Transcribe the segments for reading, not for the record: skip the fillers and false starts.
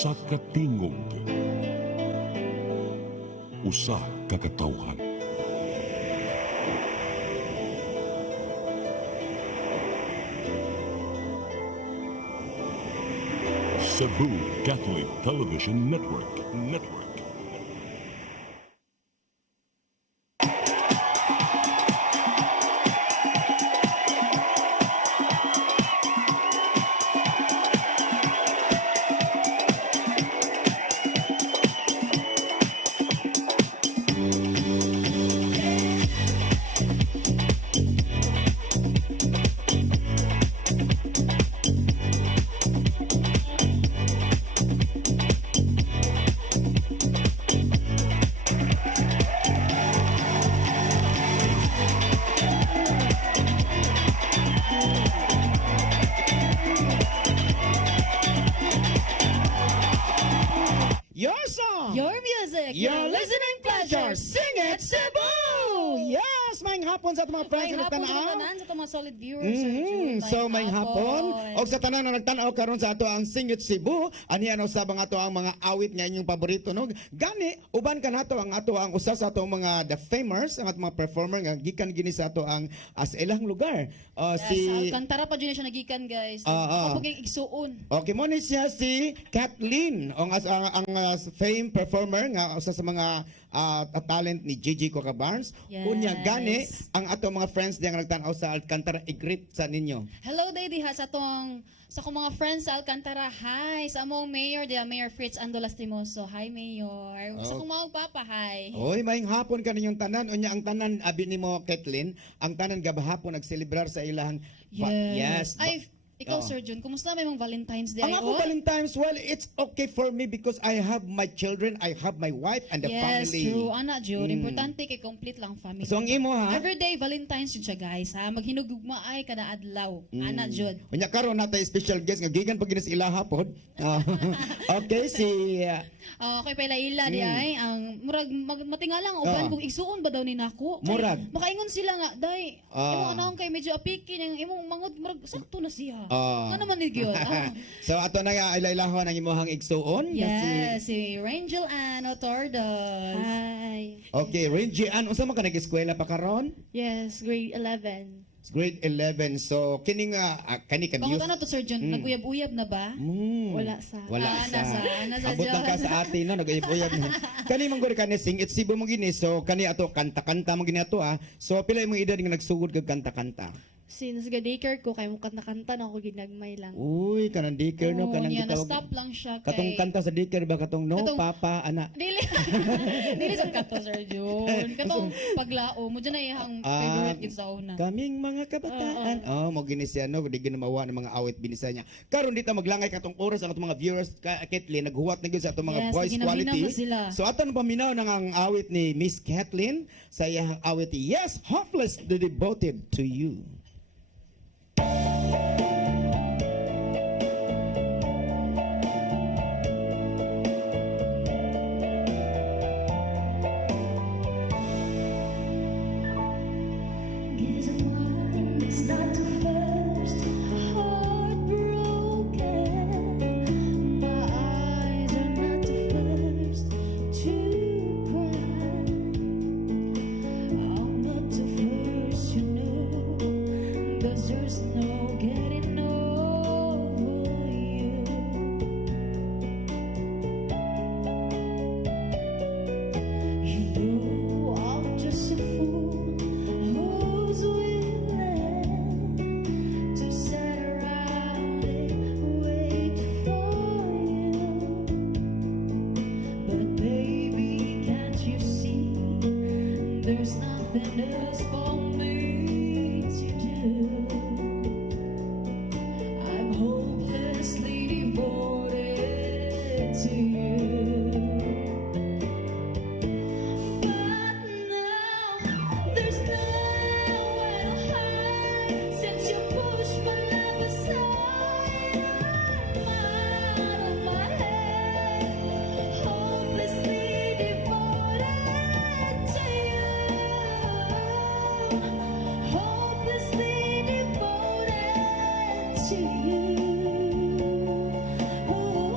Usa ka tingog, usa ka katawhan. Cebu Catholic Television Network. Your song, Your music, your listening pleasure. Sing it, Cebu! Yes, maing hapon sa mga friends May na hapon sa nagtanaw. tanan sa mga solid viewers. Sir June. So may hapon og sa tanan na nagtanaw karon sa ato ang Sing It Cebu, anihan usab ang ato ang mga awit nga inyong paborito no. Gani uban kan ato ang usa sa ato mga the famous ang ato mga performer nga gikan gini sa ato ang as ilang lugar. Si Alcantara pa dyan siya nagikan, guys. Ah. Kapag yung igsuon. Okay mo ni siya si Kathleen ang fame performer nga usa sa mga talent ni Gigi Coca Barnes. Yes. Unya gani ang ato mga friends diyan nga nagtan-aw sa Alcantara i-greet sa ninyo. Hello, Daddy, ha, sa kong mga friends sa Alcantara. Hi, sa among mayor, Mayor Fritz Ando Lastimoso. Hi, Mayor. Sa kong mga papa, hi. Oy, maing hapon ka ninyong tanan. Unya ang tanan abi nimo Kathleen, ang tanan gabahapon nagselebrar sa ilahang yes. Ay, ikaw, Oo. Sir June, kumusta may mga Valentine's Day? Ang ako Valentine's, well, it's okay for me because I have my children, I have my wife and the Yes, family. true. Ana, June. Importante kay complete lang family. So ang imo ha? Everyday Valentine's yun siya, guys, ha? Maghinugugma ay kada adlaw. Ana, June. Unya karon natay special guest nga gikan pag ginas ilaha pod. Okay, si Kay Pela Ila di ay ang murag matingalang uban kung igsuon ba daw ni nako. Kay Murag. makaingon sila nga day. Imong anahon kay medyo apiki ning imong mangod murag sakto na siya. Ano naman ni gyud? So ato na nga ilailahon ang imong igsuon nga Yes, si Rangel Ann Otordos. Hi. Okay, Renji Ann, unsa man ka nag-eskwela pa karon? Yes, grade 11. Grade 11. So kini nga kani ka Pangut ano to, Sir John? Naguyab-uyab na ba? Wala sa. nasa abot lang ka Diyos. sa atin no nagayib-uyab na. Kani man gud kani Sing It Cebu mo gini. So kani ato kanta-kanta mo gini ato So pila imong edad nga nagsugod kag kanta-kanta? Since ga-daycare ko, kaya mo kanta-kanta na ako ginagmay lang. Uy, kanang daycare no, kanang niya, gitawag. na-stop lang siya kay... Katong kanta sa daycare ba katong no Katong- papa ana. Dili. Dili sa kato, Sir John. Katong paglao mo dyan na iyang favorite gid sa una. Kaming mga kabataan. Mo gini siya no, di ginawa ng mga awit binisa niya. Karon dito maglangay katong oras ang atong mga viewers Kathleen naghuwat na gyud sa atong mga Yes, voice ginabinaw quality. mo sila. So aton paminaw nang ang awit ni Miss Kathleen sa iyang awit Yes, Hopeless Devoted to You. It's not the first heartbroken. My eyes are not the first to cry. I'm not the first you know. 'Cause there's no getting over you. You know I'm just a fool who's willing to sit around and wait for you. But baby, can't you see there's nothing else for me to do? I'm hopelessly devoted to you. But now there's nowhere to hide since you pushed my love aside. I'm out of my head, hopelessly devoted to you. Hopelessly devoted to you. Ooh.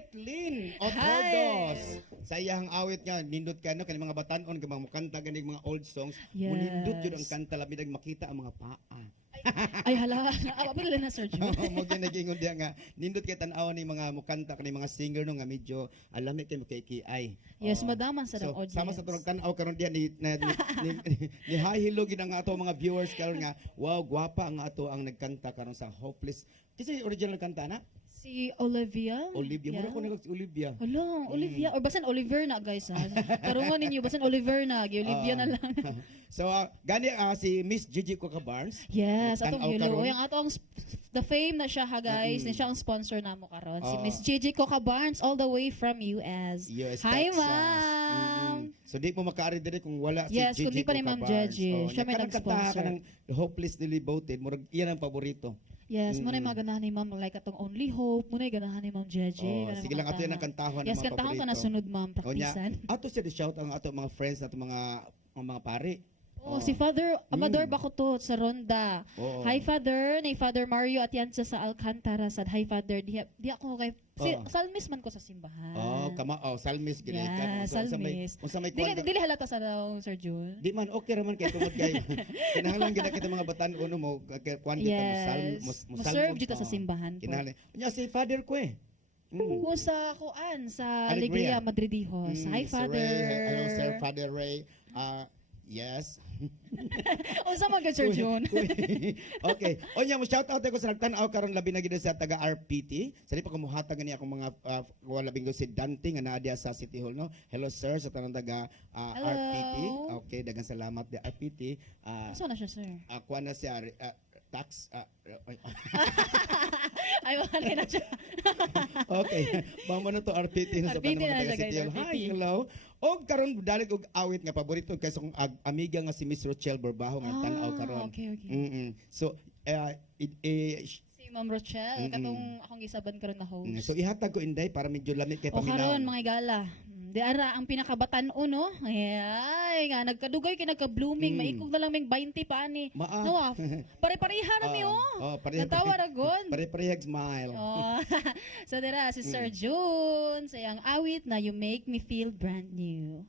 Etlin Otrodos. Sa iyang awit nga, nindot ka no, kani mga batanon, kani mga kanta, kani mga old songs. Yes. Munindot yun ang kanta, labi makita ang mga paa. Ay, hala. Apa pa na, Sir Jun? Mo ginagingon diya nga, nindot kay tan-aw ni mga mukanta, kani mga singer no, nga medyo alami kay makikiay. Yes, madaman sa So, audience. sama sa tunog tan-aw karon diya ni hahilo gid ang ato mga viewers karon nga, wow, gwapa ang ato ang nagkanta karon sa Hopeless. Kasi original kanta na? Si Olivia. Olivia, Yeah. mura ko nag Olivia. Hala, Olivia. Or basan Oliver na, guys, ha? Karungan ninyo, basan Oliver na. Olivia na lang. So, gani si Miss Gigi Coca Barnes. Yes, atong Tan-aw hello. karon. Yung atong the fame na siya, ha, guys. Na siya ang sponsor namo karon. Si Oo. Miss Gigi Coca Barnes all the way from US. US, Hi, Texas. ma'am. So di mo makaari dire kung wala Yes, si kung Gigi di pa ni Coca Ma'am Barnes. Gigi. Siya may kanang kanta nag-sponsor. ka ng Hopelessly Devoted, murag iyan ang paborito. Yes, muna yung mga ganahan ni Ma'am, like atong Only Hope, muna yung ganahan ni Ma'am Jeje. Oh, sige lang ato yan ang kantahan Yes, ng mga kantahon paborito. ta na sunod, Ma'am, O niya, praktisan. ato siya di-shout ang ato mga friends, ato mga pari. Oh, si Father Amador Bacotot sa Ronda. Oo. Hi, Father. Ni Father Mario Atienza sa Alcantara. Sad, hi, Father. Di ako kay... Oo. Salmis man ko sa simbahan. Salmis gid Yeah, salmis. Unsa may Dili, kwan. dili halata sa daw, Sir Jun. Di man okay raman kay tungod kay. Kinahanglan gid kita mga batan-on mo kwan kita Yes. Mo-serve dito sa simbahan po. Kinahanglan. Nya si Father ko eh. Kung sa kuan, sa Alegria. Alegria Madridijos. Hi, Sir Father. Ray. Hello, Sir Father Ray. Yes. Unsa man ka, Sir Jun? Okay. O nya mo shout out ako sa nagtan-aw karon labi na gid sa taga RPT. Sa di pa kumuhatag gani akong mga wala bingo si Dante nga naa diya sa City Hall no. Hello sir sa tanang taga Hello. RPT. Okay, daghang salamat di RPT. Unsa na siya, Sir? Kuha na siya tax Ay, wala na siya. okay. Mamo na to RPT na sa RPT tanang na taga siya, City Hall. guys, Hi, RPT. hello. Og karon dalig og awit nga paborito kay sa akong amiga nga si Miss Rochelle Borbaho nga tan-aw karon. Okay, okay. So Si Ma'am Rochelle, katong akong isaban karon na host. so ihatag ko inday para medyo lamit kay O paminaw. karon mga gala. Di ara ang pinakabatan-o no. Ay, nga nagkadugay kay nagka-blooming, maikog na lang ming 20 pa ani. Maa. No, pare-pareha na mi Natawa ragon. Pare-parehag smile. Oh. So dira si Sir June sa iyang awit na You Make Me Feel Brand New.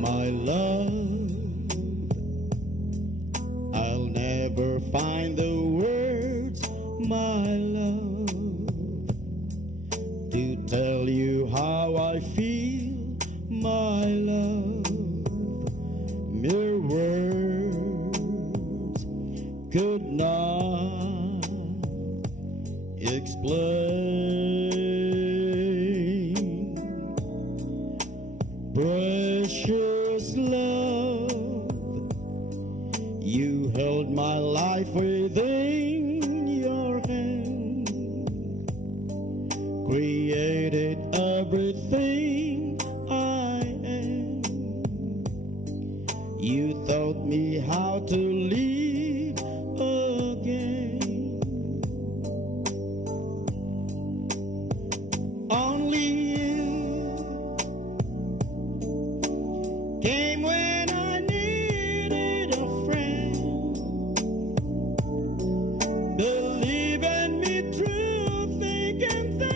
My love, I'll never find the words, my love, to tell you how I feel, my love. Mere words could not explain. Precious love, you held my life within your hand, created everything I am. You taught me how to live again. Only you came when I needed a friend. Believe in me through thick and thin.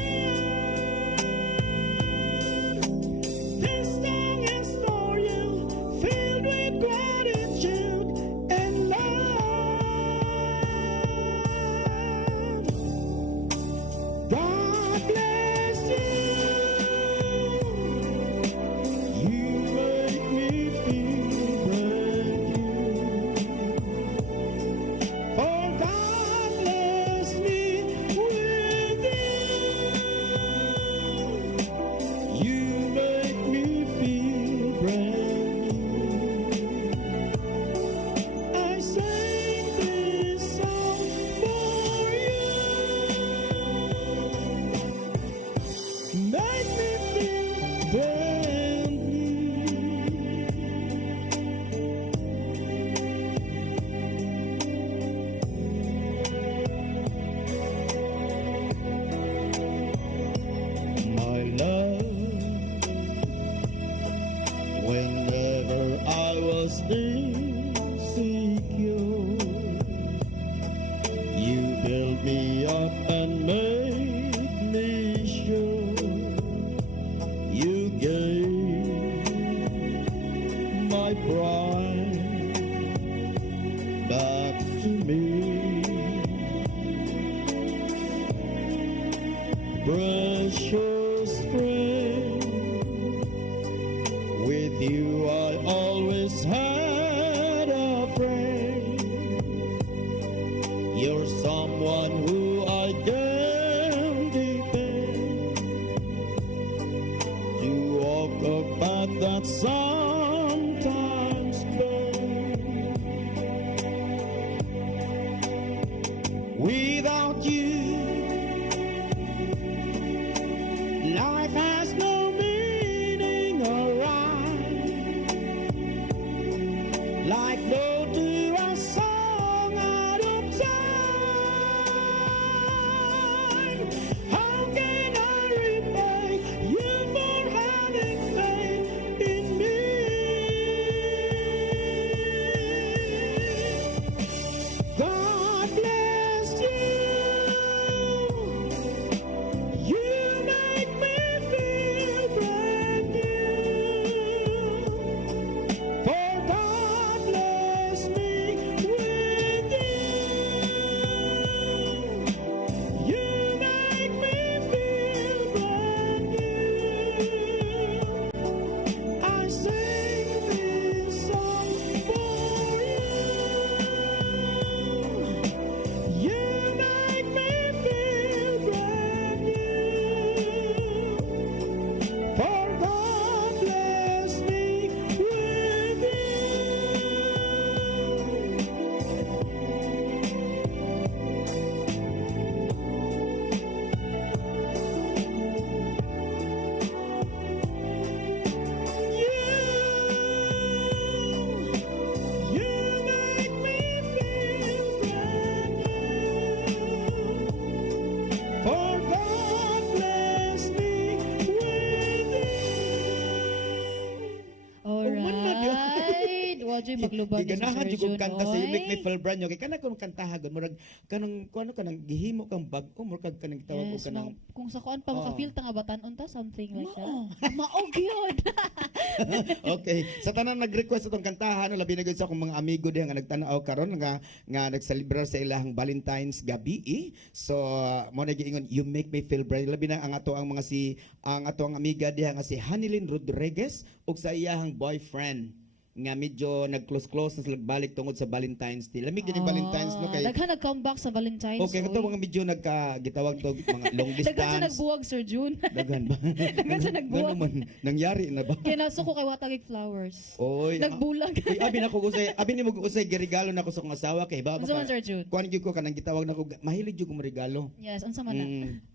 Precious friend, with you I always had a friend. You're someone who I can depend to walk a path that sometimes bend. Without you, life has no meaning or rhyme, like no to a song out of time. How can I repay you for having faith in me? God bless you. You make me feel brand new. For God bless me with you. You make me feel brand new. I sing this song for you. You make me feel brand new. For God bless me with you. You make me feel brand new. For God bless me with you. Alright. Wajay maglubad ni Giganahan Sir jud kong Jun, kanta sa You Make Me oy. Feel Brand New. Kay kana kung kantahagon murag kanang kuno kanang gihimo kang bag ko murag kanang gitawag ko Yes, kanang kung sa kuan pa Oo. makafeel ta nga batan-on ta, something like that. Maog yun. Okay, sa tanan nag-request atong kantahan, labi na gyud sa akong mga amigo diha nga nagtan-aw karon nga nagselebrar sa ilahang Valentine's gabi. So mo na giingon You Make Me Feel Brand. Labi na ang ato ang mga ang ato ang amiga diha nga si Hanilyn Rodriguez ug sa iyahang boyfriend nga medyo nag-close na sila balik tungod sa Valentine's Day. Lamig yun yung Valentine's no kay Daghan nag-comeback sa Valentine's. okay, ito oy. mga medyo gitawag to mga long Daghan sa distance. nagbuwag, Sir Jun. Daghan ba? Daghan sa nagbuwag. Ganun man, nangyari na ba? Kaya naso ko kay Watagig Flowers. Oy, Nagbulag. Uy, abi na ko usay, abi ni mo usay giregalo na ko sa akong asawa kay ba Unsa man, Sir Jun? kuan gyud ko kanang gitawag na ko mahilig jud ko regalo. Yes, unsa man na?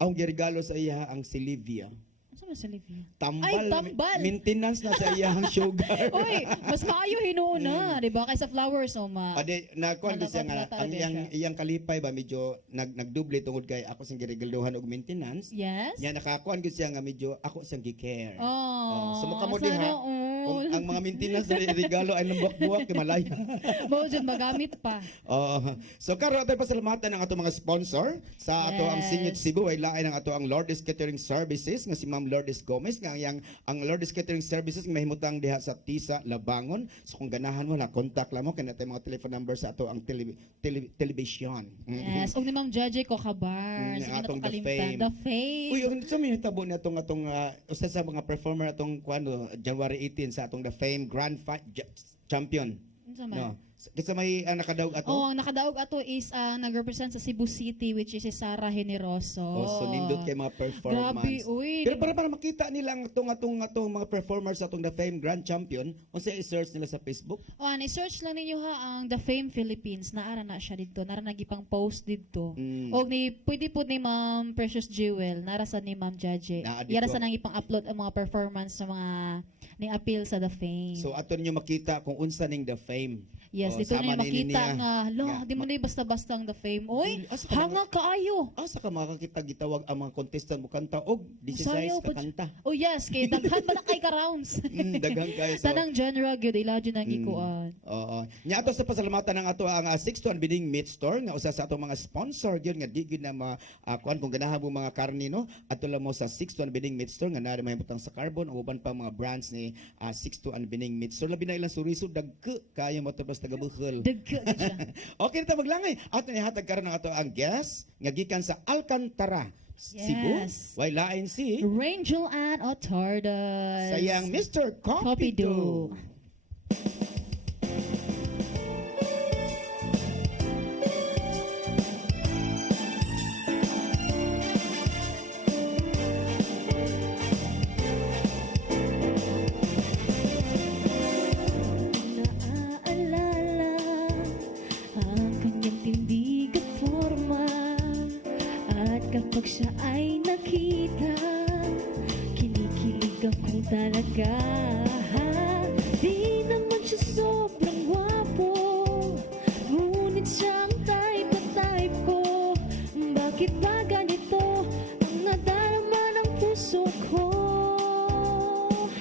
Ang giregalo sa iya ang si Livia. Unsa man sa Livia? Tambal, Ay, tambal. maintenance na sa iyang sugar. Uy, mas maayo hinuuna, di ba? Kaysa flowers o ma. Ade na kuan gyud siya nga Nakaplata ang din iyang kalipay ba medyo nagduble tungod kay ako sing giregaluhan og maintenance. Yes? Nya nakakuan gyud siya nga medyo ako siyang gi-care. Oh, so mo sana diha. all. Kung ang mga maintenance na regalo ay lambak-buwak kay malaya. Mao jud magamit pa. Oo. So karon ato pasalamatan ang ato mga sponsor sa ato ang Yes. Singit Cebu ay lain ang ato ang Lourdes Catering Services nga si Ma'am Lourdes Gomez nga ang Lourdes Catering Services nga mahimutang diha sa Tisa, Labangon. So kung ganahan mo na contact lang mo kay natay mga telephone number sa ato ang television. Yes, og ni Ma'am Jaje ko kabar. Mm, Sige na atong to The kalimtan. Fame. The Fame. Uy, ang sa minitabo ni atong usa sa mga performer atong kuano January 18 sa atong The Fame Grand Champion. Unsa man? No. Kasi may nakadaog ato. Oh, ang nakadaog ato is nag-represent sa Cebu City which is si Sarah Generoso. So nindot kay mga performance. Grabe, uy. Pero para makita nila ang atong mga performers sa atong The Fame Grand Champion, unsa i-search nila sa Facebook? I-search lang ninyo ha ang The Fame Philippines. Naara na siya dito. Nara nagipang post dito. Mm. Og ni pwede po ni Ma'am Precious Jewel, nara sa ni Ma'am Jaje. Naa dito. Yara sa nang ipang-upload ang mga performance sa mga ni appeal sa The Fame. So ato ninyo makita kung unsa ning The Fame. Yes, Oh, dito sama na ni makita niya. nga, lo, Nga, di mo na basta-basta ang The Fame. Oy, Asa ka hanga kaayo. Asa ka makakita gitawag ang mga contestant mo kanta og 16 Sayo ka po- kanta. Oh yes, kay daghan ba na kay ka rounds. Daghang kayo. So, Tanang genre gyud ila gyud ang ikuan. Oo. Nya ato sa pasalamatan ng ato ang 6 Bining Meat Store nga usa sa atong mga sponsor gyud nga di gyud na kuan kung ganahan mo mga karne no ato lang mo sa 6 Bining Meat Store nga naa mahimutang sa carbon o uban pa mga brands ni 6 Bining Meat Store labi na ilang suriso dagke kayo mo tapos tagabuhol. Dagka gyud siya. Okay na ta maglangay. Ato ni hatag karon ang ato ang guest nga gikan sa Alcantara Cebu. Yes. Way lain si Rangel and Otardas. sayang Mr. Copido. Copido. Naaalala ang kanyang tindig at forma. At kapag siya ay nakita, kinikilig akong talaga. Di naman siya sobrang gwapo, ngunit siya ang type na type ko. Bakit ba ganito ang nadarama ng puso ko?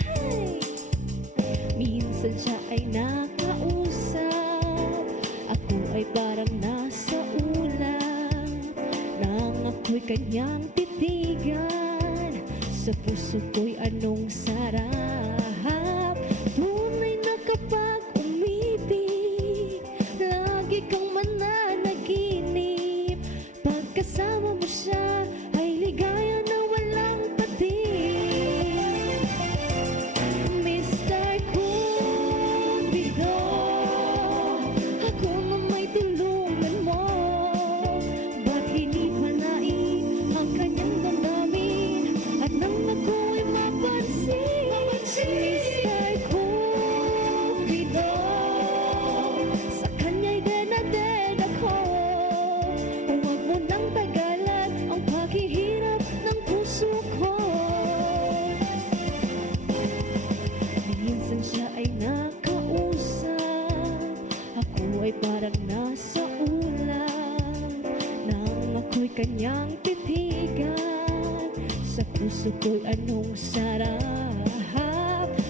Hey! Minsan siya ay nakausap, ako ay parang nasa ulap. Nang ako'y kanyang titigan, sa puso ko'y anong sarap. Tunay na kapag umibig, lagi kang mananaginip. Pagkasama mo siya, ay ligaya na walang patig. Mr. Cupido, ako na may tulungan mo. Ba't hindi panain ang kanyang damdamin at nang ako'y mapansin? Mr. Cupido, sa kanya'y den ako. Huwag mo nang tagalan ang paghihirap ng puso ko. Minsan siya ay nakausap, ako ay parang nasa ulap. Nang ako'y kanyang titigan, sa puso ko'y anong sarap.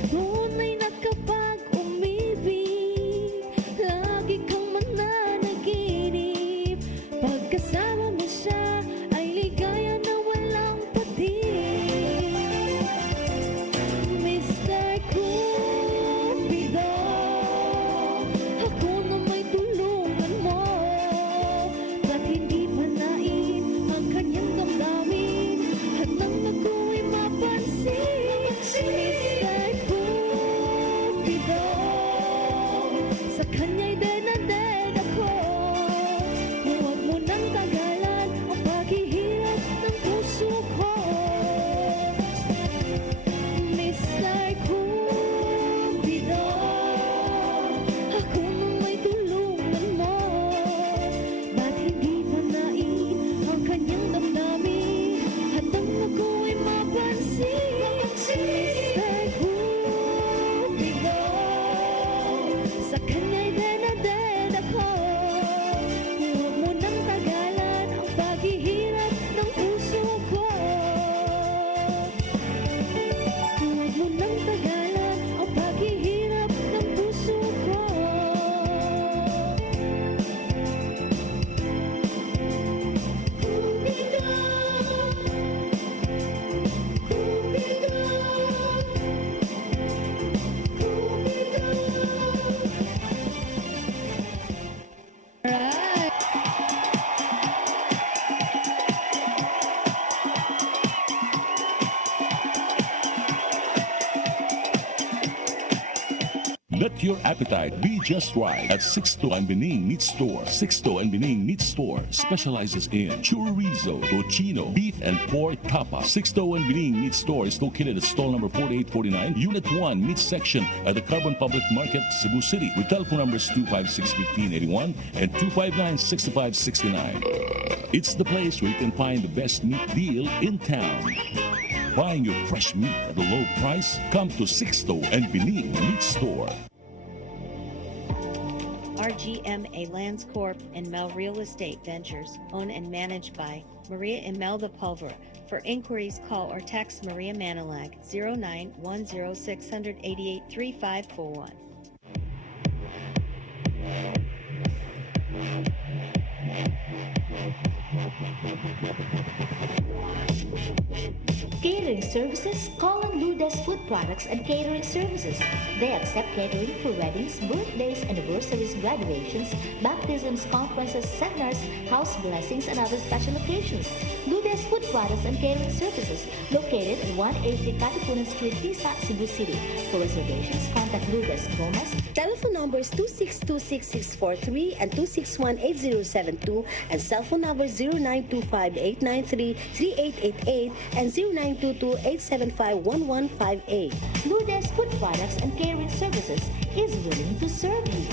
Tunay na kapag umibig, lagi kang mananaginip. Pagkasama mo siya, ay ligaya na walang patig. Mr. Cupido, ako na may tulungan mo. Ba't hindi panain ang kanyang damdamin at nang ako'y mapansin? Mr. Cupido, sa kanya'y den ako. Huwag mo nang tagalan ang paghihirap ng puso ko. Mr. Cupido, ako na may tulungan mo. Ba't hindi panain ang kanyang damdamin at nang ako'y mapansin? Mr. Cupido, sa kanya'y den ako. Huwag mo nang tagalan ang paghihirap ng puso ko. Huwag mo nang tagalan ang paghihirap ng puso ko. Cupido, Cupido, Alright. Let your appetite be just right at Sixto and Bening Meat Store. Sixto and Bening Meat Store specializes in chorizo, tocino, beef, and pork tapa. Sixto and Bening Meat Store is located at stall number 4849, Unit 1, Meat Section at the Carbon Public Market, Cebu City, with telephone numbers 256-1581 and 259-6569. It's the place where you can find the best meat deal in town. Buying your fresh meat at a low price? Come to Sixto and Bening Meat Store. RGMA Lands Corp. and Mel Real Estate Ventures, owned and managed by Maria Imelda Pulver. For inquiries, call or text Maria Manilag 0910-688-3541. Catering services, call on Lourdes Food Products and Catering Services. They accept catering for weddings, birthdays, anniversaries, graduations, baptisms, conferences, seminars, house blessings, and other special occasions. Lourdes Food Products and Catering Services, located at 180 Katipunan Street, Tisa, Cebu City. For reservations, contact Lourdes Gomez. Telephone numbers 2626643 and 2618072 and cell phone number 0925-893-3888 and 0922-875-1158. Lourdes Food Products and Catering Services is willing to serve you.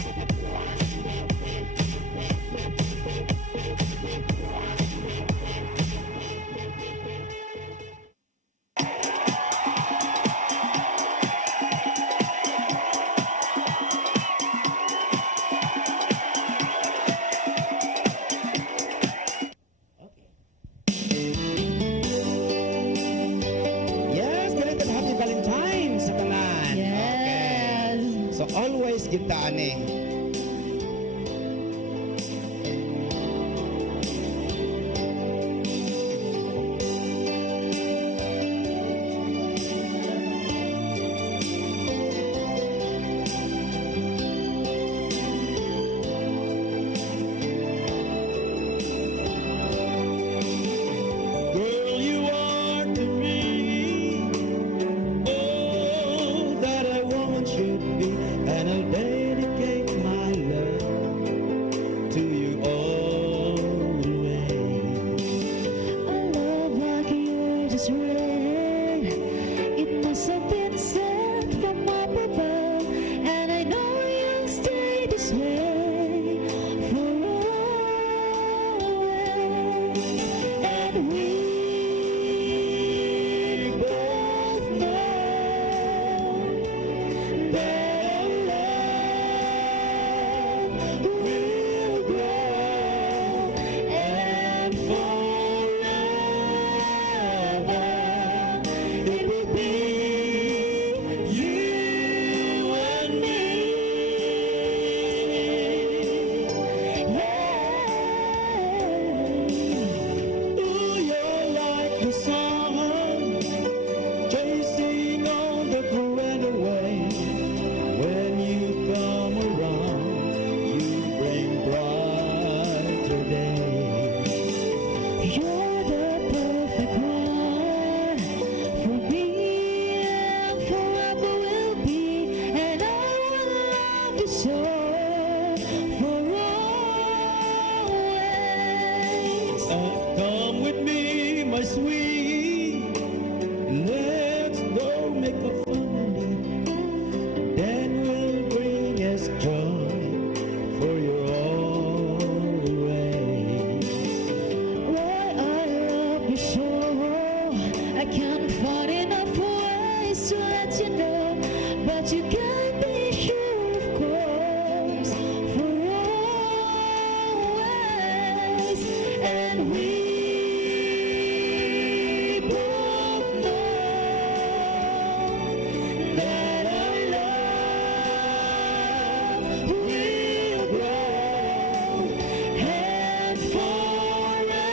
Yes, belated happy Valentine's sa tanan. Yes. So always kita ani. Girl, you are to me all that a woman should be, and I'll dedicate my love to you always. A love like yours is rare. It must have been sent from up above, and I know you'll stay this way for always. And we both know that our love will grow and forever it will be you and me. Ooh, you're like the sun chasing on the current away. When you come around, you bring brighter days. You're the perfect one for me and forever will be, and I will love you so for always. Come with me, my sweet. Let's go make a family. Then we'll bring us joy for your always. Why I love you so, I can't find enough ways to let you know, but you can be sure, of course, for always. And we both know that our love will grow and forever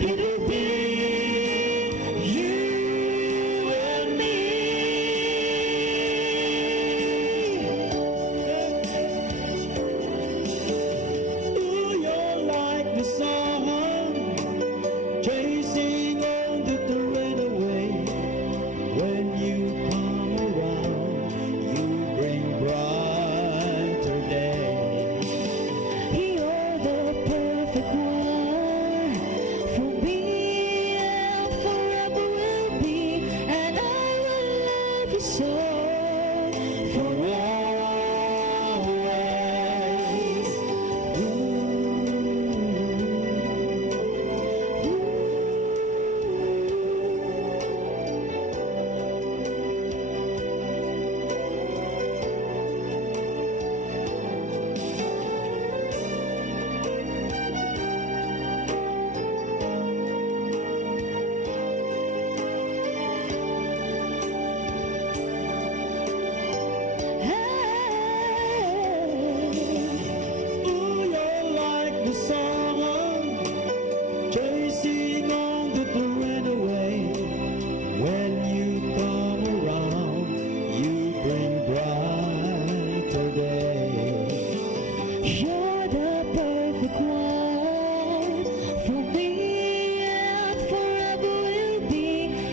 it will be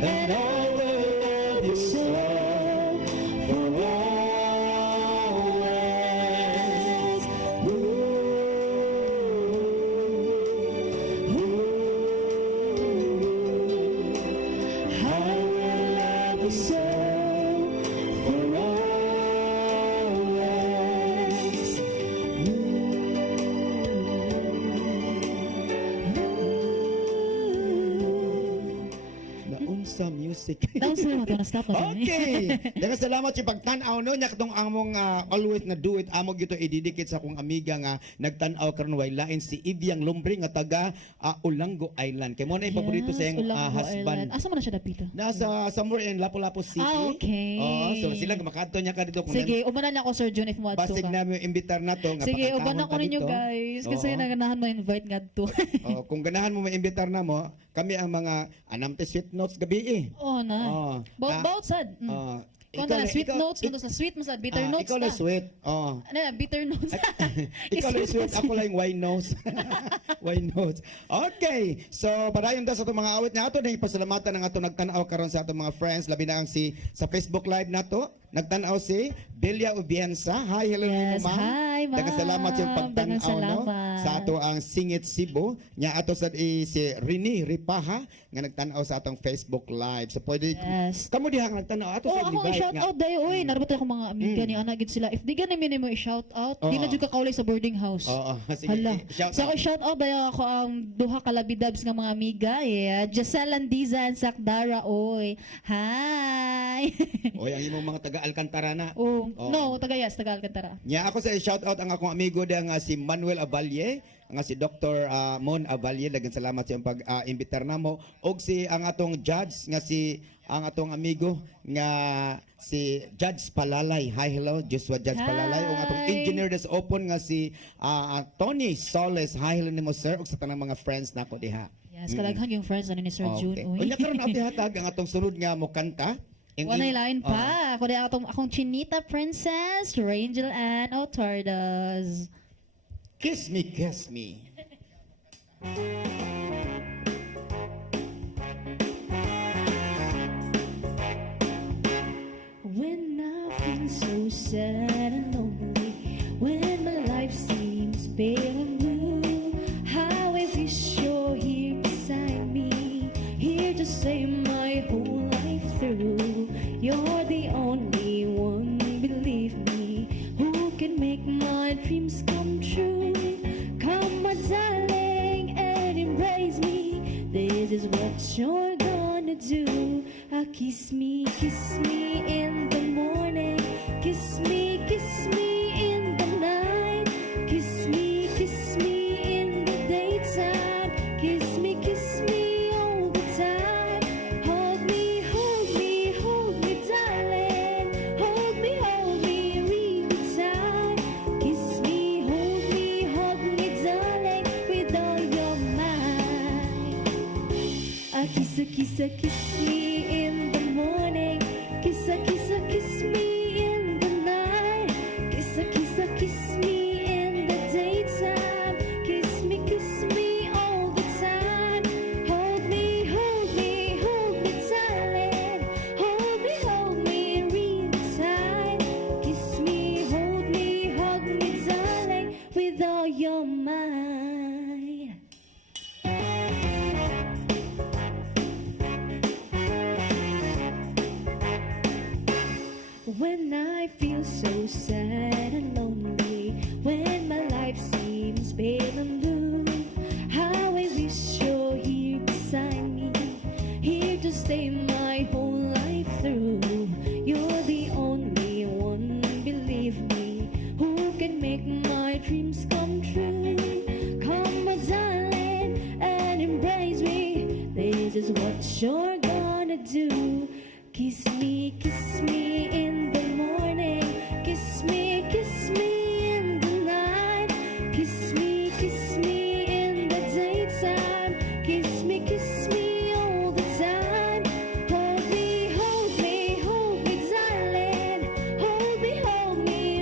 and I will love you so for always. I will love you so for always. Naunsa music. Daon sila mo ito, na-stop na to. Okay. Daghang salamat sa pagtan-aw no nya katong among always na do it amo gito i-dedicate sa akong amiga nga nagtan-aw karon way lain si Ivyang Lumbre nga taga Ulango Island. Kay mo na yung paborito sa iyang Ulango husband. Island. Asa man na siya dapito? Nasa somewhere in Lapu-Lapu City. Okay. So sila makadto niya ka dito kung Sige, ubanan na ako Sir Jun if mo adto basig ka. namin imbitar na to nga Sige, pakantahon ubanan ko ka ninyo dito. guys. Kasi Oo. naganahan mo invite nga to. Kung ganahan mo maimbitar na mo, kami ang mga anamte sweet notes gabi eh. Oo na. Oo. Bout sad. Kung na sweet notes, kung sa sweet mo sa bitter notes ikaw na. na sweet. Oh. Ano na, bitter notes. Ikaw lang sweet, ako lang wine nose. Wine nose. Okay. So, padayon da sa itong mga awit na ato, nang pasalamatan ng ato nagtanaw karon sa atong mga friends, labi na ang si sa Facebook Live na to, nagtanaw si Delia Ubienza. Hi, hello Yes, ma'am. hi, ma'am. Daghang salamat yung Daghang pagtanaw no, salamat. sa ato ang Singit Cebu. Nya ato sa si Rini Ripaha nga nagtanaw sa atong Facebook Live. So, pwede, Yes. kamo diha nga nagtanaw ato Oh, sa ako invite i-shout out dayo oy, narbot ako mga amiga ni ana gid sila. If di ganin mo i-shout out, di na Oo. jud ka kaulay sa boarding house. Oo, sige. Hala. Shout So out. ako shout out dayo ako ang duha ka labidabs nga mga amiga. Yeah, Giselle Andiza and Sakdara oy. Hi. Oy, ang imong mga taga Alcantara na. Oh, Oo. no, Tagayas, Taga Alcantara. Nya ako sa shout out ang akong amigo da nga si Manuel Aballe, nga si Dr. Mon Aballe, daghang salamat sa iyong pag-imbitar namo og si ang atong judge nga si ang atong amigo nga si Judge Palalay. Hi, hello, Joshua Judge Hi. Palalay. Og atong engineer des open nga si Tony Soles. Hi, hello nimo sir og sa tanang mga friends nako diha. Yes, kalaghan yung friends ani ni Sir June. Okay. Uy. Unya karon ati hatag ang atong sunod nga mo kanta. Wanay lain pa. Ako di akong Chinita Princess, Rangel Ann Otardas. Kiss me, kiss me. When I feel so sad and lonely, when my life seems pale and blue, how I wish you're here beside me, here to say my whole life through. You're the only one, believe me, who can make my dreams come true. Come, my darling, and embrace me. This is what you're gonna do. Kiss me in the morning. Kiss me in the night. Kiss me in the daytime. Kiss me all the time. Hold me, darling. Hold me really tight. Kiss me, hold me, darling, with all your might. Kiss me in the morning. Kiss me in the night. Kiss me in the daytime. Kiss me all the time. Hold me, darling. Hold me really tight. Kiss me, hug me, darling, with all your might. When I feel so sad and lonely, when my life seems pale and blue, how I wish you're here beside me, here to stay my whole life through. You're the only one, believe me, who can make my dreams come true. Come, my darling, and embrace me. This is what you're gonna do. Kiss me in the morning. Kiss me in the night. Kiss me in the daytime. Kiss me all the time. Hold me, darling. Hold me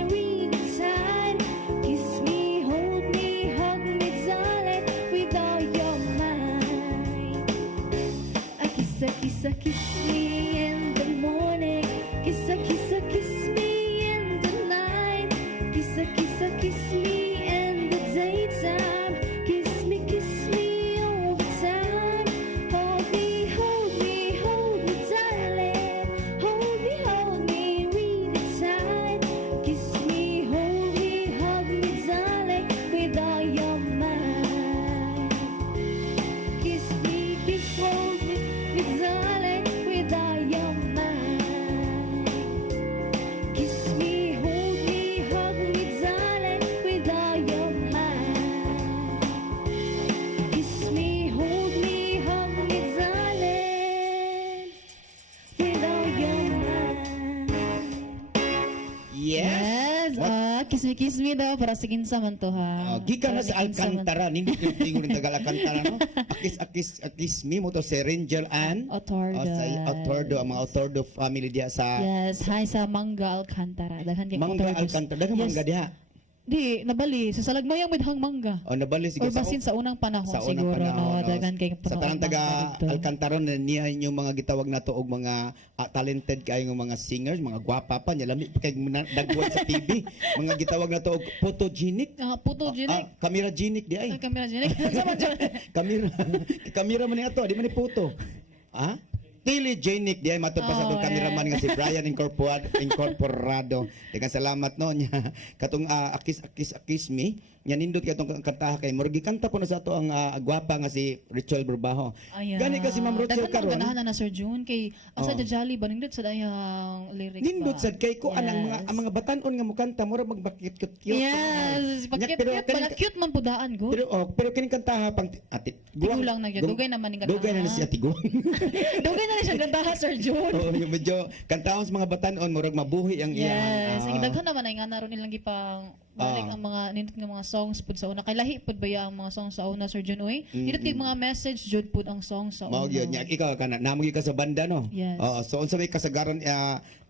really tight. Kiss me, hug me, darling, with all your might. Kiss me in the morning, kiss me in the night, kiss me in the daytime, kiss me all the time. Hold me, darling, hold me really tight. Kiss me, hug me, darling, with all your might. Kiss me, hold me, darling, with all your might. Kiss me, hug me, darling, with all your might. Kiss me, hug me, darling, with all your might. Yes. Kiss me daw para sa kinsa man to ha. Gikan na Para sa ni kinsa man. Alcantara, hindi ko tingo ng tagal Alcantara, no? Akis me mo to si Rangel Ann. Otordo. Sa Otordo, ang mga Otordo family diya sa Yes, hi sa Mangga Alcantara. Daghan kay Mangga Otordos. Alcantara. Daghang Yes. mangga diha. Di, nabali. Sa salagmayang midhang mangga. O nabali Or siguro basin sa unang panahon sa unang siguro. panahon, No, daghan kay sa tanang taga dito. Alcantara na niya yung mga gitawag na to og mga talented kayo ng mga singers, mga gwapa pa niya lami kay dagwan sa TV, mga gitawag na to og photogenic. Photogenic. Camera genic di ay. Ang kamera dyan. Sa man dyan. Kamera man ni ato, di man ni photo. Ha? Telegenic di ay matod pa sa Oh, tong cameraman nga si Brian Incorporado. Daghang salamat no nya. Katong akis me. Nya nindot katong kanta kay murgi kanta po na sa ato ang gwapa nga si Richel Burbaho. Ayan. Gani kasi Ma'am Rochelle Daghan karon. ganahan na Sir June kay asa Oh. Jolly ba nindot sa dayang lyrics Nindot ba? sad kay ko anang Yes. mga batanon nga mo kanta mura magbakit cute. Yes, Nya, cute pala cute man pudaan go. pero kining kanta ha pang ati Tigulang na yun. Dugay naman yung Dugay na kantahan. siya tiguang. Dugay na siya gandaha Sir June. Oh, yung medyo kantahon sa mga batanon murag mabuhi ang Yes, iyang. ang daghan naman ay nga naroon nilang gipang balik ang mga nindot nga mga songs pud sa una. Kay lahi pud ba ya ang mga songs sa una Sir June oy? Nindot kay mga message jud pud ang song sa una. Mao gyud nya ikaw kana namogi ka sa banda no. Yes. Oo, so unsa may kasagaran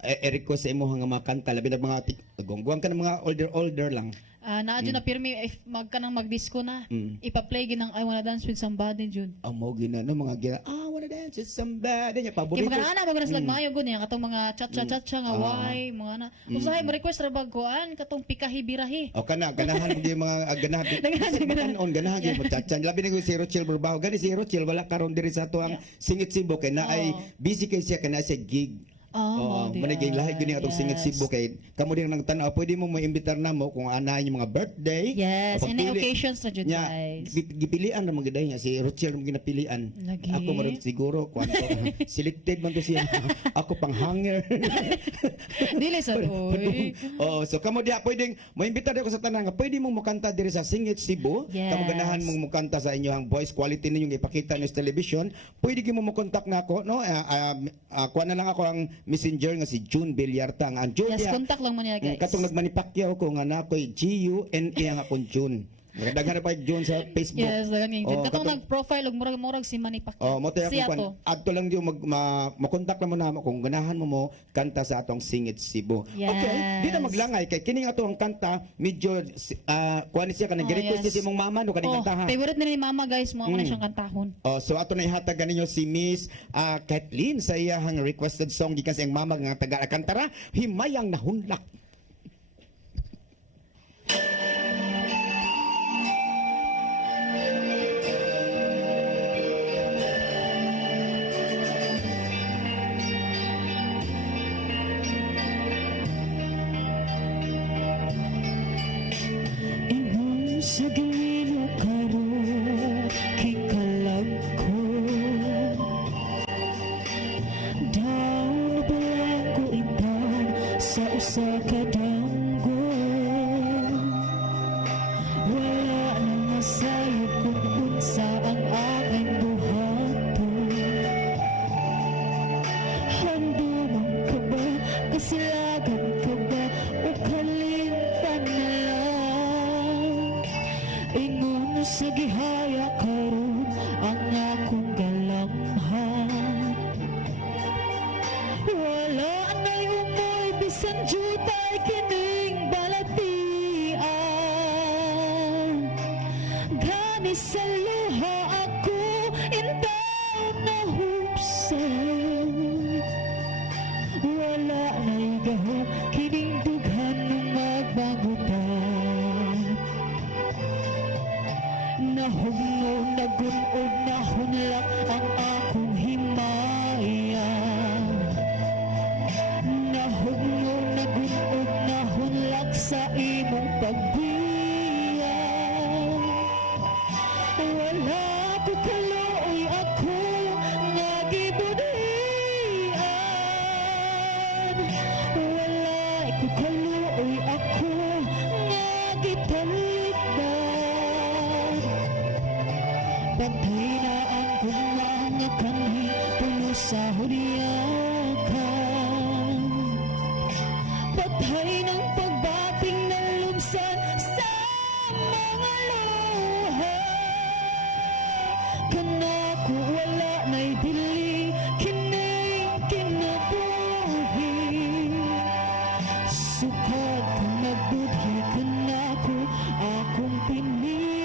i-request sa imo nga mga kanta labi na mga gongguang ka ng mga older lang. Naa jud na pirmi if magkanang magdisco na. Ipa-play ginang I Wanna Dance with Somebody jud. Ang mao gina no mga gina wanna dance with somebody nya Kay paborito. magana magana slag maayo gud niya katong mga cha-cha nga why mga na. Usahay mo request ra bag kuan katong pikahi-birahi. O ganahan mo yung mga ganahan. Ganahan yung magchatchan. Labi na yung si Rochelle Burbaho. Gani si Rochelle wala karon diri sa ato ang Singit Cebu kay na ay busy kay siya kana sa gig. Manigay lahi gini atong Singit Cebu kay kamo din nang tan-aw pwede mo moimbitar na mo kung anahan yung mga birthday. Yes, o any pagpili occasions na jud nya, guys. gipilian na mga niya si Rochelle mo ginapilian. Lagi. Ako marag siguro kwanto selected man to siya. Ako pang hanger. Dili sa oy. So kamo diha pwedeng moimbitar ako sa tanan nga pwede mong mukanta diri sa Singit Cebu. Yes. Kamo ganahan mong mukanta sa inyong voice quality ninyong ipakita niyo sa television. Pwede gyud mo mo-contact na ako no. Kuha na lang ako ang messenger nga si June Villarta ang June. Yes, contact lang mo niya guys. Katong nagmanipakyaw ko nga na ako'y G-U-N-E ang akong June. Magdaghan na pa yung June sa Facebook. Yes, dagan yung Oh, katong katong- nag-profile og murag si Manny Pacquiao. mo tayo Siya ako to. adto lang yung makontak na mo na kung ganahan mo kanta sa atong Singit Cebu. Yes. Okay, di na maglangay kay kining ato ang kanta medyo kuan siya kanang request yes. si mong mama no kaning kanta ha. Favorite na ni Mama guys, mo na siyang kantahon. So ato na ihatag ganinyo si Miss Kathleen sa iyang requested song gikan sa iyang mama nga taga Alcantara, Himayang Nahunlak. Ingon sa gilino karon kay kalagko. Daw na balang ko intan sa usa ka danggo. Wala na masayod kung unsa ang aking buhaton. Handumang ka ba? Kasilagan ka ba? O kalimtan na lang? Ingon sa gihaya karon ang akong galamhan. Wala na'y umoy bisan jutay kining balatian. Gani sa luha ako intaw na hupsan. sa hudiyakan. Patay ng pagbating na lumsan sa mga luha. Kanako wala na'y dili, kini kinabuhi. Sukat ka nagbudhi, kanako akong pinili.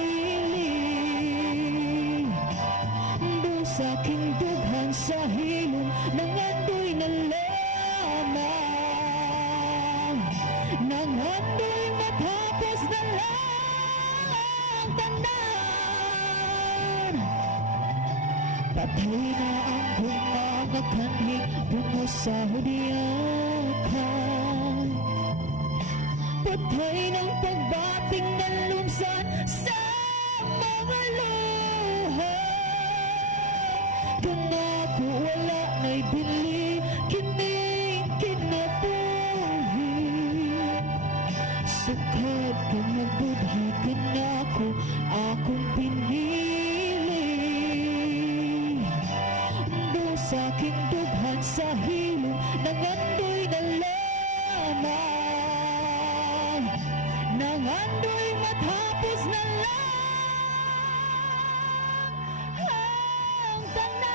Sa aking dughan sa hilom nang andoy na lamang, nang andoy matapos na lang tanan. Patay na ang mga kanhi, bungo sa hudiyakan. Patay ng pagbating na lumsan sa mga luha. Kanako wala na'y bili, kini kinabuhi. Sukad ka nagbudhi, kanako akong pinili. Sa aking dughan sa hilom nang andoy na lamang, nang andoy matapos na lang ang tanan.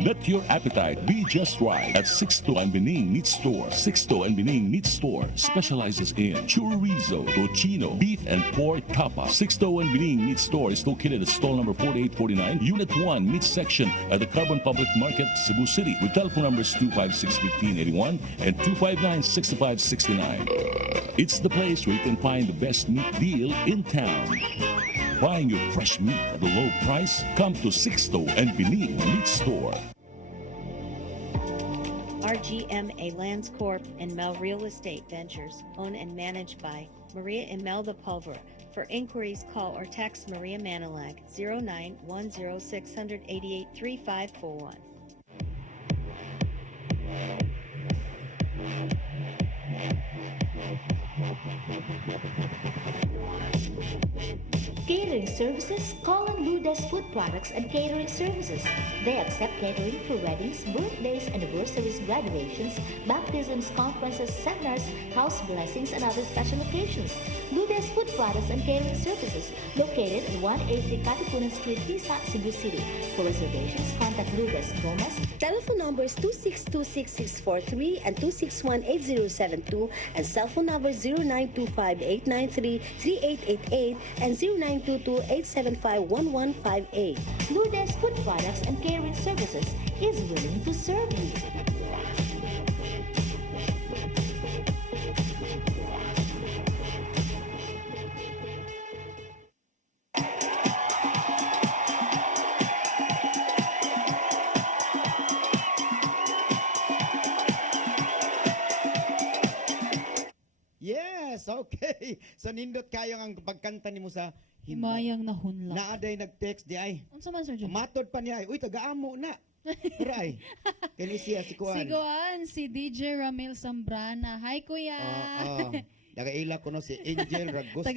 Let your appetite be just right at Sixto and Bening Meat Store. Sixto and Bening Meat Store specializes in chorizo, tocino, beef, and pork tapa. Sixto and Bening Meat Store is located at stall number 4849, Unit 1, Meat Section at the Carbon Public Market, Cebu City, with telephone numbers 256-1581 and 259-6569. It's the place where you can find the best meat deal in town. Buying your fresh meat at a low price? Come to Sixto and Bening Meat Store. RGMA Lands Corp. and Mel Real Estate Ventures, owned and managed by Maria Imelda Pulvera. For inquiries, call or text Maria Manilag 0910-688-3541. Catering services, Colin Ludes Food Products and Catering Services. They accept catering for weddings, birthdays, anniversaries, graduations, baptisms, conferences, seminars, house blessings, and other special occasions. Ludes Food Products and Catering Services, located at 183 Katipunan Street, Tisa, Cebu City. For reservations, contact Ludes Gomez. Telephone numbers 2626643 and 2618072 and cell phone number 0925-893-3888 and 0922-875-1158. Ludes Food Products and Catering Services is willing to serve you. Yes, okay. So nindot kayo ang pagkanta nimo sa Himayang nahunla. Naaday nag-text di ay. Unsa man Sir John? Matod pa niya ay, uy tagaamo na. Right. Kani siya si Kuan. Si Kuan, si DJ Ramil Zambrana. Hi, Kuya. Nagaila ko no si Angel Ragusta.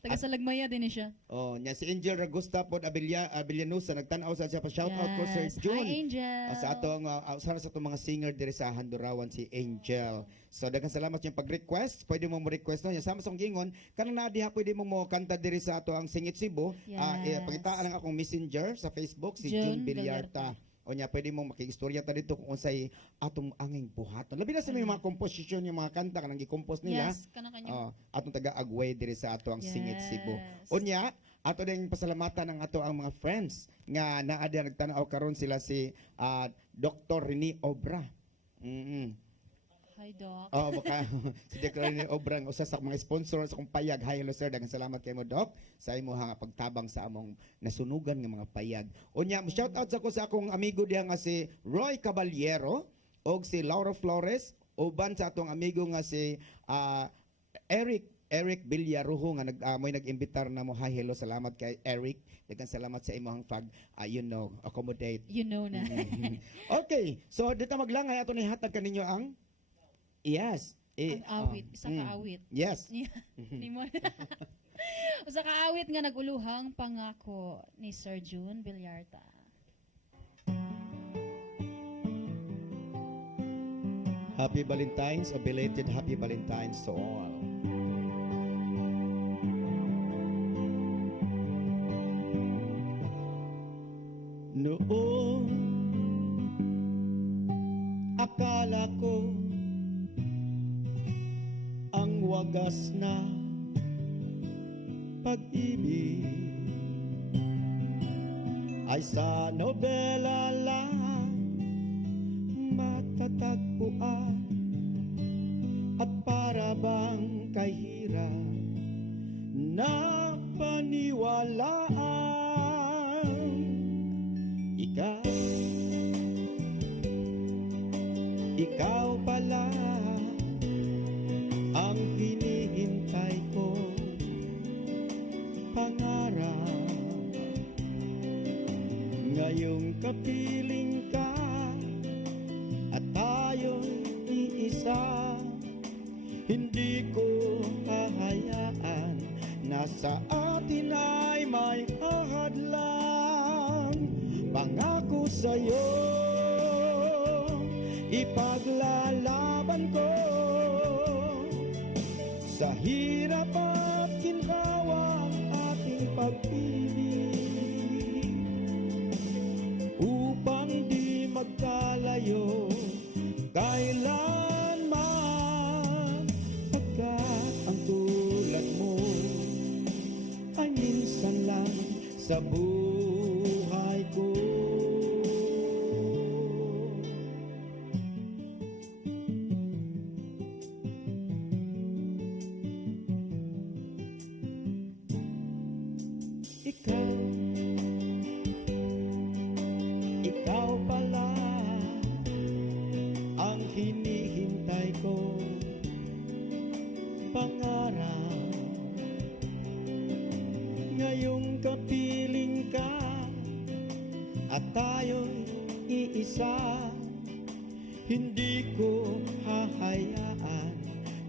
Taga Salagmaya din siya. Oh, nya si Angel Ragusta pod Abelianusa nagtan-aw sa siya pa shout out ko Sir Yes. June. Hi, Angel. Sa atong sa atong mga singer diri sa Handurawan si Angel. So daghang salamat yung pag-request. Pwede mo request no nya sama sa gingon kanang nadiha pwede mo kanta diri sa ato ang Singit Cebu. Yes. Pakitaan lang akong messenger sa Facebook si June June Villarta. O nya pwede mo makikistorya ta dito kung unsay atong anging buhaton. Labi na sa may mga komposisyon yung mga kanta kanang gi-compose nila. Yes, kanya-kanya. Atong taga-agway diri sa ato ang Singit Cebu. Yes. Unya, ato ding pasalamatan ng ato ang mga friends nga naa diha nagtan-aw karon sila si Dr. Rene Obra. Hi, Doc. Baka si Dr. Rene Obra usa sa mga sponsor sa akong payag. Hi, hello sir, daghang salamat kay mo Doc sa imo nga pagtabang sa among nasunugan nga mga payag. Unya, shout out sa ko sa akong amigo diha nga si Roy Caballero og si Laura Flores uban sa atong amigo nga si Eric Eric Villarujo nga mo'y nag-imbitar na mo. Hi, hello, salamat kay Eric. Daghang salamat sa imong pag accommodate. You know na. Okay, so dito maglangay ato ni hatag kaninyo ang yes. Ang awit, isa ka awit. Yes. Ni mo. Usa ka awit nga naguluhang pangako ni Sir June Villarta. Happy Valentine's, a belated Happy Valentine's to all. Noon, akala ko ang wagas na pag-ibig ay sa nobela lang matatagpuan at para bang kahirap na paniwalaan. Ikaw pala ang hinihintay ko, pangarap. Ngayong kapiling ka at tayo'y iisa, hindi ko hahayaan na sa atin ay may kahadlang. Pangako sa'yo, ipaglalaban ko sa hirap at ginhawa ang ating pag-ibig, upang di magkalayo kailanman, pagkat ang tulad mo ay minsan lang sa buhay ko. Ikaw pala ang hinihintay ko, pangarap. Ngayong kapiling ka at tayo'y iisa, hindi ko hahayaan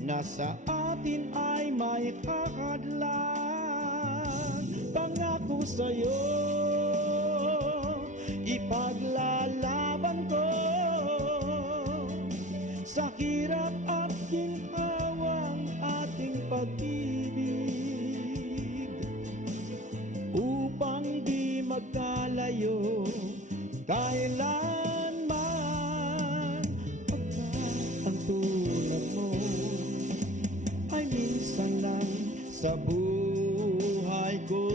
na sa atin ay may kahadlang. Pangako sa'yo, ipaglalaban ko sa hirap at ginhawang ating pag-ibig, upang di magkalayo kailanman, pagkat ang tulad mo ay minsan lang sa buhay ko.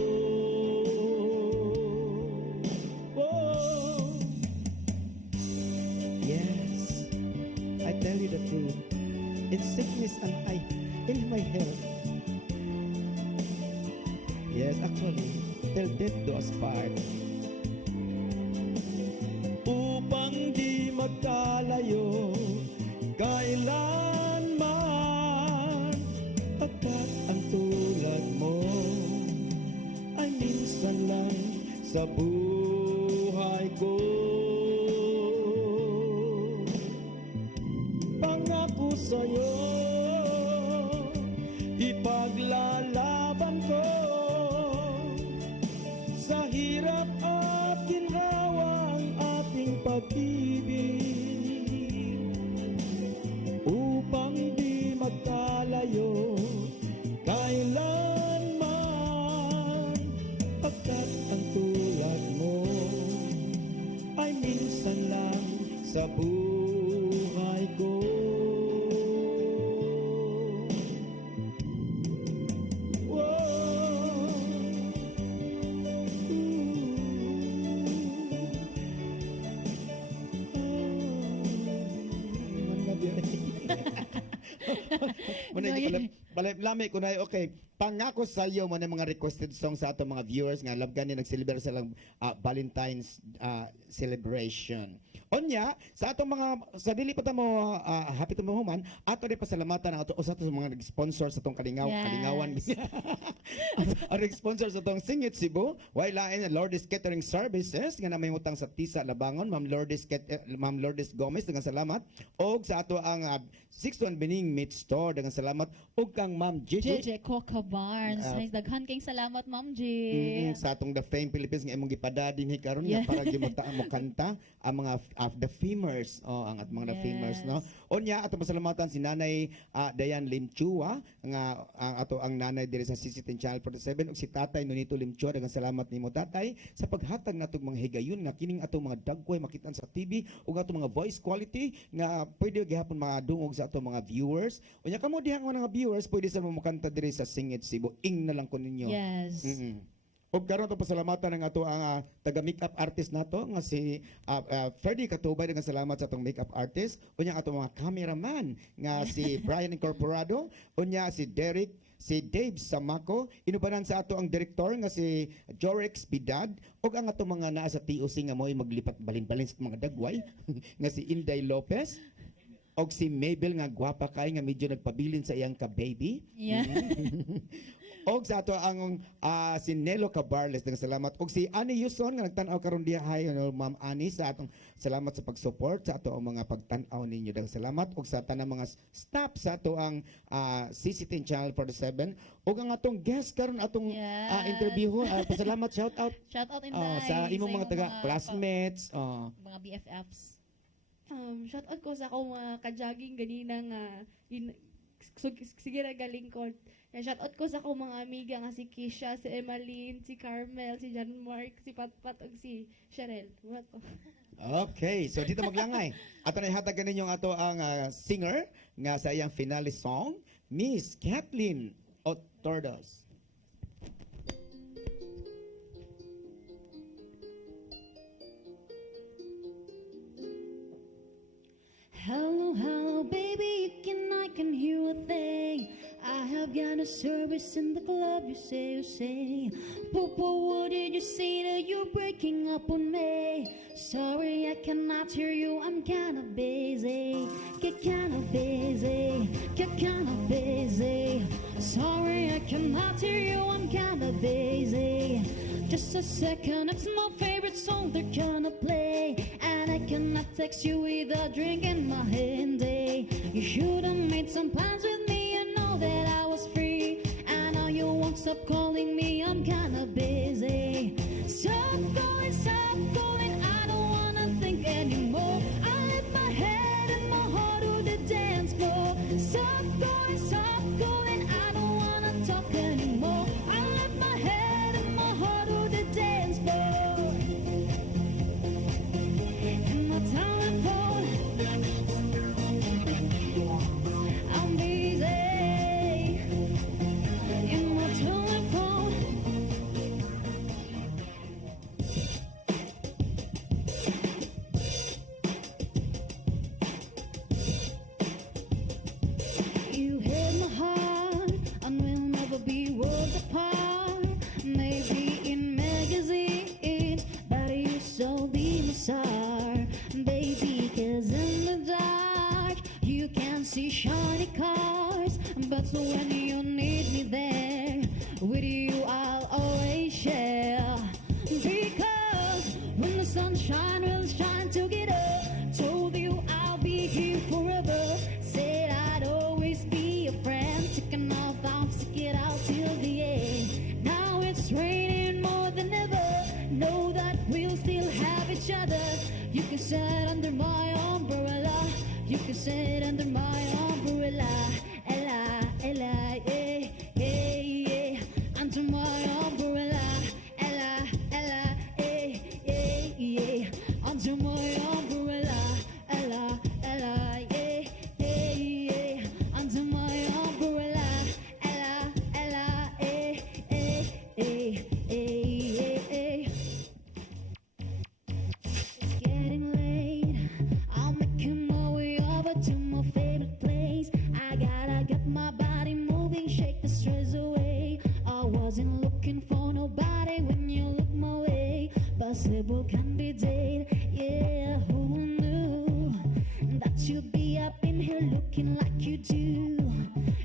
Tell you the truth, in sickness and in my health. Yes, actually, till death do us part. Upang di magkalayo kailanman, pagkat ang tulad mo ay minsan lang sa buhay ko. Pangako sa'yo, ipaglalaban ko sa hirap at ginhawa ang ating pag-ibig, upang di magkalayo kailanman, pagkat ang tulad mo ay minsan lang sa buhay ko. Lami ko na okay. pangako sa iyo mo na mga requested song sa ato mga viewers nga love gani nag-celebrate silang Valentine's celebration. Onya, sa atong mga sa dili pa ta mo happy to mo human, ato di pasalamatan ang ato usa sa mga nag-sponsor sa tong kalingawan. Ang nag-sponsor sa tong Singit Cebu, way lain Lourdes Catering Services nga namahimutang sa Tisa Labangon, Ma'am Lourdes Gomez, daghang salamat. Og sa ato ang 61 Bening Meat Store, daghang salamat. Og kang Ma'am Gigi JJ Coca Barnes. Daghan kayong salamat, Ma'am G. sa atong The Fame Philippines nga imong gipada dinhi karon nga para gimuta mo kanta ang mga The Famers ang at mga The Famers no. Unya ato pasalamatan si Nanay Dayan Limchua nga ang nanay diri sa CCTV Channel 47 ug si Tatay Nonito Limchua, daghang salamat nimo tatay sa paghatag natong mga higayon nga kining atong mga dagway makitaan sa TV ug atong mga voice quality nga pwede gihapon madungog sa atong mga viewers. Unya kamo diha nga mga viewers pwede sa mo makanta diri sa Singit Cebu. Ing na lang ko ninyo. Yes. Og karon to pasalamatan ng ato ang taga makeup artist nato nga si Freddy Katubay, daghang salamat sa atong makeup artist. Unya ato mga cameraman nga si Brian Incorporado, unya si Derek, si Dave Samako, inubanan sa ato ang direktor nga si Jorex Bidad og ang ato mga naa sa TOC nga mo'y maglipat balin-balin sa mga dagway nga si Inday Lopez og si Mabel nga gwapa kay nga medyo nagpabilin sa iyang ka-baby. Yeah. Og sa ato ang si Nelo Cabarles, daghang salamat. Og si Ani Yuson nga nagtan-aw karon diha, hi Ma'am Ani, sa atong salamat sa pag-support sa ato ang mga pagtan-aw ninyo. Daghang salamat og sa tanang mga staff sa ato ang CCTV Channel 47 og ang atong guest karon atong Yes. interview. Pasalamat, shout out Shout out Inday. sa imong mga taga classmates. Mga BFFs. Shout out ko sa akong mga ka-jogging ganina nga sige ra galing ko. Shout out ko sa akong mga amiga nga si Kisha, si Emmeline, si Carmel, si John Mark, si Patpat ug si Cheryl. What? Okay, so dito maglangay. Ato na ihatag ninyo ang ato ang singer nga sa iyang finale song, Miss Kathleen Otordos. Hello, hello, baby, I can hear a thing. I have got a service in the club, you say. Poopa, what did you say that you're breaking up on me? Sorry, I cannot hear you, I'm kinda busy. Get kinda busy, get kinda busy. Sorry, I cannot hear you, I'm kinda busy. Just a second, it's my favorite song they're gonna play. And I cannot text you with a drink in my hand. You should have made some plans with me, you know that I was free. I know you won't stop calling me, I'm kinda busy. Stop calling, I don't wanna think anymore. I let my head and my heart to the dance floor. Stop calling, I don't wanna talk anymore. I let my head and my heart to the dance floor. And my telephone, I'm busy. In my telephone. You hit my heart and we'll never be worlds apart. Maybe in magazines, but you so be my star, baby. 'Cause in the dark you can see shiny cars, but when you need me there, with you I'll always share. Because when the sunshine will shine together, told you I'll be here forever. Said I'd always be a friend, taking all down, stick it out till the end. Now it's raining more than ever, know that we'll still have each other. You can sit under my umbrella, you can sit under my umbrella. Ella, Ella, eh, eh, eh, under my umbrella. Ella, Ella, eh, eh, eh, incredible candidate. Yeah, who knew that you'd be up in here looking like you do?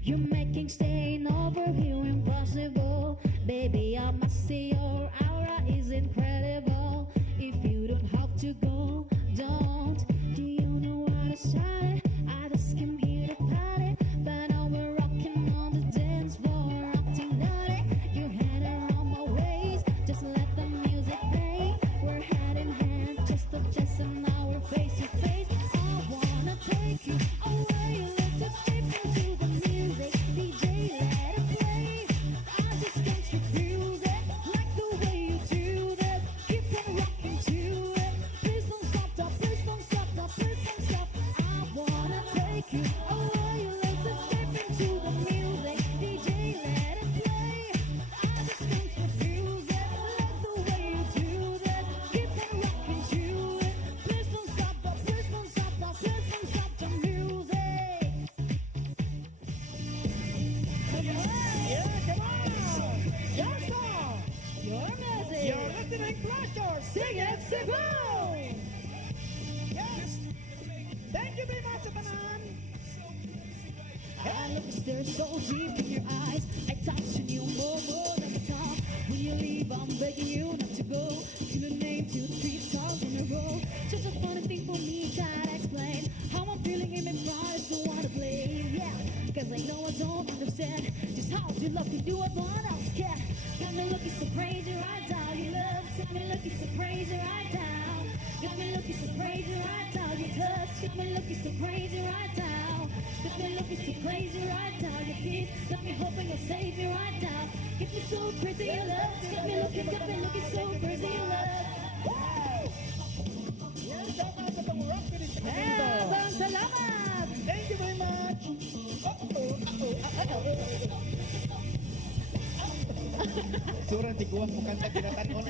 You're making staying over here impossible. Baby, I must say your aura is incredible. If you don't have to go, don't. Do you know how to shine? I just came here to party, but now we're rocking on the dance floor, acting naughty. Your hand around my waist, just let the music play. We're hand in hand, chest to chest, and now we're face to face. I wanna take you away, let's escape into the music. DJ, let it play. I just can't refuse it, like the way you do that. Keep on rocking to it. Please don't stop, please don't stop, please don't stop. I wanna take you away, let's escape into the music. DJ, let it play. I just can't refuse it, like the way you do that. Keep on rocking to it. Please don't stop, please don't stop, please don't stop the music. Yeah, come on! Your song! Your music. You're listening Pleasure! Sing it, Cebu! Yes! Thank you very much, Tanan! I look stare so deep in your eyes. I touch on you more than the top. When you leave, I'm begging you not to go. Your name 2, 3 times in a row. Such a funny thing for me, can't explain how I'm feeling in my pride. Don't wanna blame, yeah. Cause I know I don't understand just how you love to do what one else can. Got me looking so crazy right now. You love, got me looking so crazy right now. Got me looking so crazy right now. You touch, got me looking so crazy right now. Got me looking so crazy right now. Your peace got me hoping you'll save me right now. Get me so crazy, your love. Got me looking so crazy, your love. Yes, dapat sa pang-rock finish sa Yeah, bang salamat. Thank you very much! Surang tiguan mo kanta kinatanon.